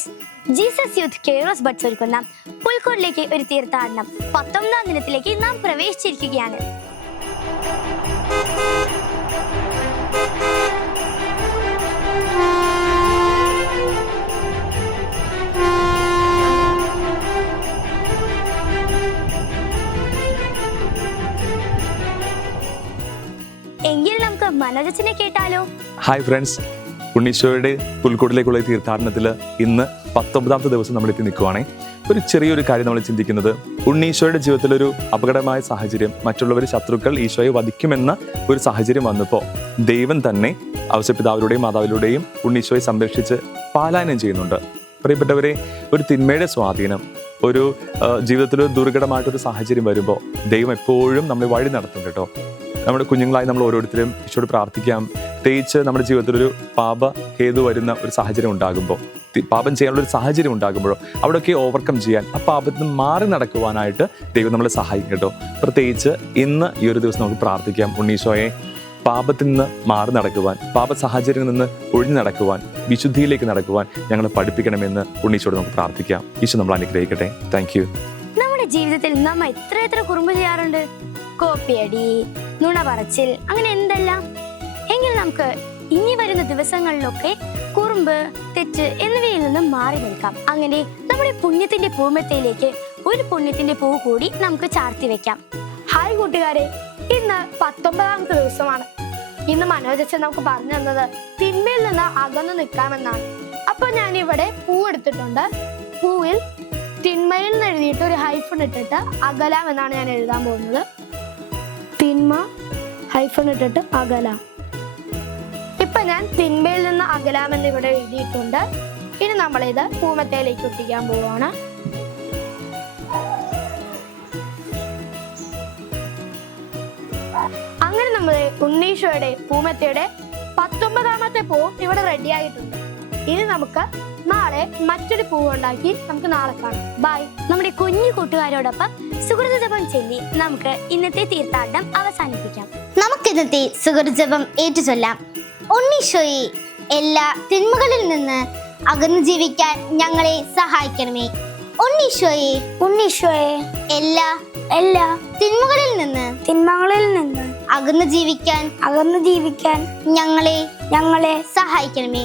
Friends, Jesus youth Kairos buds ഒരുക്കുന്ന പുൽക്കൂടിലേക്ക് ഒരു തീർത്ഥാടനം 19ാം ദിനത്തിലേക്ക് നാം പ്രവേശിച്ചിരിക്കുകയാണ്. എങ്കിൽ നമുക്ക് മനോജനെ കേട്ടാലോ. ഹായ് ഫ്രണ്ട്സ്, ഉണ്ണീശോയുടെ പുൽക്കൂടിലേക്കുള്ള തീർത്ഥാടനത്തിൽ ഇന്ന് 19ാമത്തെ ദിവസം നമ്മളെത്തി നിൽക്കുവാണേ. ഒരു ചെറിയൊരു കാര്യം നമ്മൾ ചിന്തിക്കുന്നത്, ഉണ്ണീശോയുടെ ജീവിതത്തിലൊരു അപകടമായ സാഹചര്യം, മറ്റുള്ളവർ ശത്രുക്കൾ ഈശോയെ വധിക്കുമെന്ന ഒരു സാഹചര്യം വന്നപ്പോൾ ദൈവം തന്നെ ഔസപിതാവിലൂടെയും മാതാവിലൂടെയും ഉണ്ണീശോയെ സംരക്ഷിച്ച് പാലായനം ചെയ്യുന്നുണ്ട്. പ്രിയപ്പെട്ടവരെ, ഒരു തിന്മയുടെ സ്വാധീനം, ഒരു ജീവിതത്തിൽ ദുർഘടമായിട്ടൊരു സാഹചര്യം വരുമ്പോൾ ദൈവം എപ്പോഴും നമ്മളെ വഴി നടത്തും കേട്ടോ. നമ്മുടെ കുഞ്ഞുങ്ങളായി നമ്മൾ ഓരോരുത്തരും ഈശോയോട് പ്രാർത്ഥിക്കാം. പ്രത്യേകിച്ച് നമ്മുടെ ജീവിതത്തിലൊരു പാപ ഹേതു വരുന്ന ഒരു സാഹചര്യം ഉണ്ടാകുമ്പോൾ, പാപം ചെയ്യാനുള്ള ഒരു സാഹചര്യം ഉണ്ടാകുമ്പോഴോ അവിടെയൊക്കെ ഓവർകം ചെയ്യാൻ, ആ പാപത്തിൽ നിന്ന് മാറി നടക്കുവാനായിട്ട് ദൈവം നമ്മളെ സഹായിക്കും കേട്ടോ. പ്രത്യേകിച്ച് ഇന്ന് ഈ ഒരു ദിവസം നമുക്ക് പ്രാർത്ഥിക്കാം, ഉണ്ണീശോയെ പാപത്തിൽ നിന്ന് മാറി നടക്കുവാൻ, പാപ സാഹചര്യങ്ങളിൽ നിന്ന് ഒഴിഞ്ഞു നടക്കുവാൻ, വിശുദ്ധിയിലേക്ക് നടക്കുവാൻ ഞങ്ങളെ പഠിപ്പിക്കണമെന്ന് ഉണ്ണീശോയോട് നമുക്ക് പ്രാർത്ഥിക്കാം. ഈശോ നമ്മൾ അനുഗ്രഹിക്കട്ടെ. Thank you. നമ്മുടെ ജീവിതത്തിൽ നാം എത്ര കുറുമ്പ് ചെയ്യാറുണ്ട്. കോപ്പിയടി, നുണ പറച്ചിൽ, അങ്ങനെ എന്തെല്ലാം. എങ്കിൽ നമുക്ക് ഇനി വരുന്ന ദിവസങ്ങളിലൊക്കെ കുറുമ്പ്, തെറ്റ് എന്നിവയിൽ നിന്നും മാറി നിൽക്കാം. അങ്ങനെ നമ്മുടെ പുണ്യത്തിന്റെ പൂമത്തയിലേക്ക് ഒരു പുണ്യത്തിന്റെ പൂ കൂടി നമുക്ക് ചാർത്തി വെക്കാം. ഹായ് കൂട്ടുകാരെ, ഇന്ന് 19ാമത്തെ ദിവസമാണ്. ഇന്ന് മനോജൻ നമുക്ക് പറഞ്ഞു തന്നത് തിന്മയിൽ നിന്ന് അകന്നു നിൽക്കാമെന്നാണ്. അപ്പൊ ഞാൻ ഇവിടെ പൂ എടുത്തിട്ടുണ്ട്. പൂവിൽ തിന്മയിൽ നിന്ന് എഴുതിയിട്ട് ഒരു ഹൈഫൺ ഇട്ടിട്ട് അകലാം എന്നാണ് ഞാൻ എഴുതാൻ പോകുന്നത്. തിന്മ ഹൈഫൺ ഇട്ടിട്ട് അകലാം. ഇപ്പൊ ഞാൻ തിന്മയിൽ നിന്ന് അകലാമെന്ന് ഇവിടെ എഴുതിയിട്ടുണ്ട്. ഇനി നമ്മളിത് പൂമത്തയിലേക്ക് ഒട്ടിക്കാൻ പോവുകയാണ്. അങ്ങനെ നമ്മൾ ഉണ്ണീശോയുടെ പൂമത്തയുടെ 19ാമത്തെ പൂ ഇവിടെ റെഡി ആയിട്ടുണ്ട്. ഇനി നമുക്ക് നാളെ മറ്റൊരു പൂവ് ഉണ്ടാക്കി നമുക്ക് നാളെ കാണാം. ബൈ. നമ്മുടെ കുഞ്ഞു കൂട്ടുകാരോടൊപ്പം സുഹൃത ജപം ചൊല്ലി നമുക്ക് ഇന്നത്തെ തീർത്ഥാടനം അവസാനിപ്പിക്കാം. നമുക്കിന്നത്തെ സുഹൃത ജപം ഏറ്റുചൊല്ലാം. ഉണ്ണീശോയെ, എല്ലാ തിന്മകളിൽ നിന്ന് അകന്നു ജീവിക്കാൻ ഞങ്ങളെ സഹായിക്കണമേ. ഉണ്ണീശോയെ, ഉണ്ണീശോയെ, എല്ലാ തിന്മകളിൽ നിന്ന് അകന്നു ജീവിക്കാൻ ഞങ്ങളെ സഹായിക്കണമേ.